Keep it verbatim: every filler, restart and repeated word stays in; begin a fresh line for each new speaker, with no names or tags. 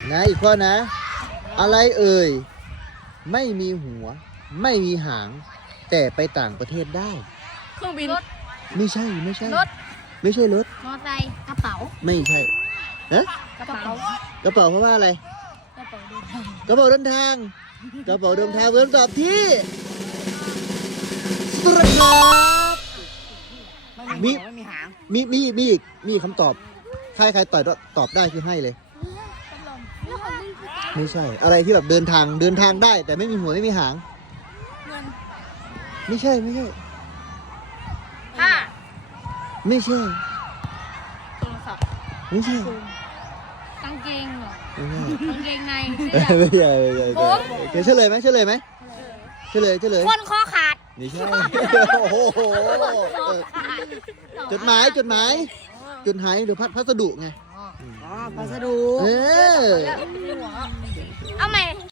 นะอีกข้อนะ อะไรเอ่ยไม่มีหัว ไม่มีหาง แต่ไปต่างประเทศได้
เครื่องบิน
ไม่ใช่ไม่ใช่
รถ
ไม่ใช่รถ
มอไซค์กระเป๋า
ไม่ใช่ฮะ
กระเป๋าก
ระเป๋าเพราะว่าอะไร
กระเป๋าเดินทาง
กระเป๋าเดินทาง กระเป๋าเดินทางเป็นคำตอบที่สุดครับ มี
ไม่มีหาง
มีมีมีอีกมีอีกคำตอบ ใครใครตอบตอบได้คือให้เลย
พัดลมแล้วของมึงคือ
ไม่ใช่ อะไรที่แบบเดินทางเดินทางได้ แต่ไม่มีหัวไม่มีหาง
เงิน
ไม่ใช่ไม่ใช่
ผ้า
ไม่ใช่
โทรศัพท์
ไม่ใช่
กางเกงเหรอ
ไม่ใช่
กางเกงในเสื้อ
ไม่ใช่ไม่ใช่
ผม
โอเคเฉลยไหมเฉลยไหมเฉลยเฉลย
คนคอขาด
ไม่ใช่โอ้โห
คอขาด
จดหมายจดหมายจดหมายหรือพัสพัสดุไง
อ๋อพัสดุ
เออ
เอาใหม่